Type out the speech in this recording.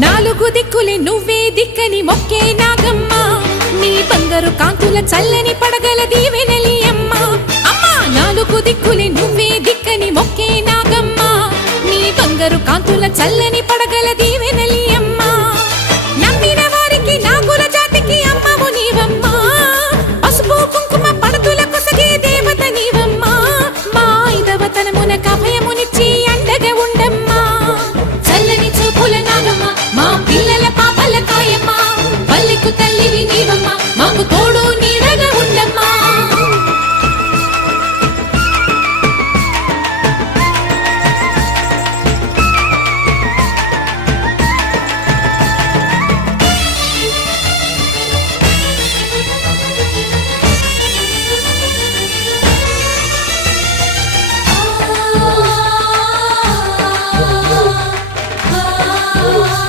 నాలుగు దిక్కులే నువ్వే దిక్కని మొక్కే నాగమ్మ నీ బంగారు కాంతుల చల్లని పడగల దీవెనలి అమ్మ అమ్మా నాలుగు దిక్కులే నువ్వే దిక్కని మొక్కే నాగమ్మ నీ బంగారు కాంతుల చల్లని పడగల దీవెనలి అమ్మ నమ్మిన వారికి నాగుల జాతికి అమ్మవు నీవమ్మా పసుపు కుంకుమ పడతుల కొసగే దేవత నీవమ్మా మా ఐదవతనమునకు అభయమునిచ్చి అండగా ఉండమ్మా చల్లని చూపుల నాగమ్మ మా పిల్ల